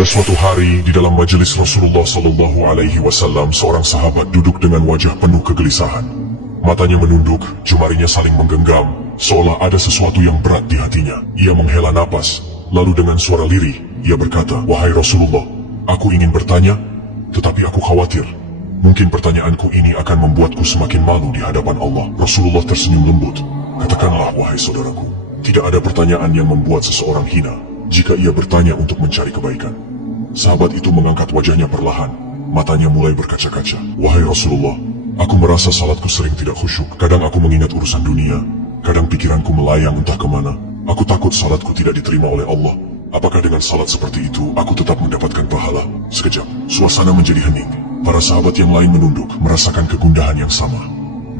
Pada suatu hari di dalam majelis Rasulullah Sallallahu Alaihi Wasallam, seorang sahabat duduk dengan wajah penuh kegelisahan. Matanya menunduk, jemarinya saling menggenggam, seolah ada sesuatu yang berat di hatinya. Ia menghela napas, lalu dengan suara lirih, ia berkata, "Wahai Rasulullah, aku ingin bertanya, tetapi aku khawatir. Mungkin pertanyaanku ini akan membuatku semakin malu di hadapan Allah." Rasulullah tersenyum lembut. "Katakanlah, wahai saudaraku, tidak ada pertanyaan yang membuat seseorang hina jika ia bertanya untuk mencari kebaikan." Sahabat itu mengangkat wajahnya perlahan, matanya mulai berkaca-kaca. "Wahai Rasulullah, aku merasa salatku sering tidak khusyuk. Kadang aku mengingat urusan dunia, kadang pikiranku melayang entah kemana. Aku takut salatku tidak diterima oleh Allah. Apakah dengan salat seperti itu, aku tetap mendapatkan pahala?" Sekejap, suasana menjadi hening. Para sahabat yang lain menunduk, merasakan kegundahan yang sama.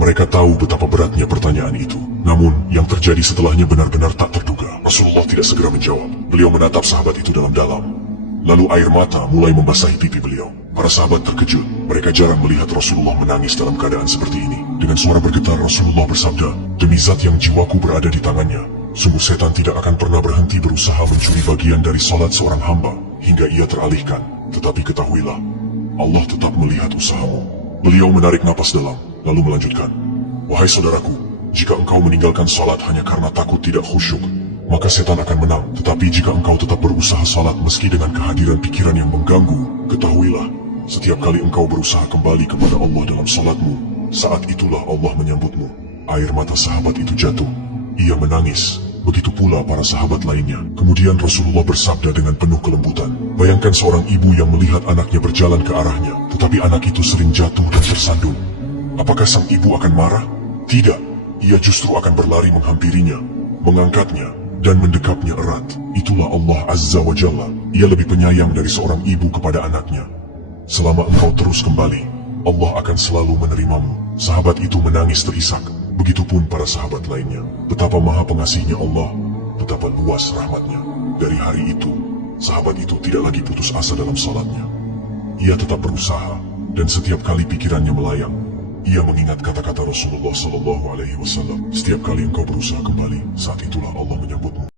Mereka tahu betapa beratnya pertanyaan itu. Namun, yang terjadi setelahnya benar-benar tak terduga. Rasulullah tidak segera menjawab. Beliau menatap sahabat itu dalam-dalam. Lalu air mata mulai membasahi pipi beliau. Para sahabat terkejut. Mereka jarang melihat Rasulullah menangis dalam keadaan seperti ini. Dengan suara bergetar, Rasulullah bersabda, "Demi zat yang jiwaku berada di tangannya, sungguh setan tidak akan pernah berhenti berusaha mencuri bagian dari salat seorang hamba hingga ia teralihkan. Tetapi ketahuilah, Allah tetap melihat usahamu." Beliau menarik napas dalam, lalu melanjutkan, "Wahai saudaraku, jika engkau meninggalkan salat hanya karena takut tidak khusyuk, maka setan akan menang. Tetapi jika engkau tetap berusaha salat meski dengan kehadiran pikiran yang mengganggu, ketahuilah, setiap kali engkau berusaha kembali kepada Allah dalam salatmu, saat itulah Allah menyambutmu." Air mata sahabat itu jatuh. Ia menangis. Begitu pula para sahabat lainnya. Kemudian Rasulullah bersabda dengan penuh kelembutan, "Bayangkan seorang ibu yang melihat anaknya berjalan ke arahnya, tetapi anak itu sering jatuh dan tersandung. Apakah sang ibu akan marah? Tidak. Ia justru akan berlari menghampirinya, mengangkatnya, dan mendekapnya erat. Itulah Allah Azza wa Jalla. Ia lebih penyayang dari seorang ibu kepada anaknya. Selama engkau terus kembali, Allah akan selalu menerimamu." Sahabat itu menangis terisak. Begitupun para sahabat lainnya. Betapa maha pengasihnya Allah, betapa luas rahmatnya. Dari hari itu, sahabat itu tidak lagi putus asa dalam salatnya. Ia tetap berusaha, dan setiap kali pikirannya melayang, ia mengingat kata-kata Rasulullah Sallallahu Alaihi Wasallam, "Setiap kali engkau berusaha kembali, saat itulah Allah menyambutmu."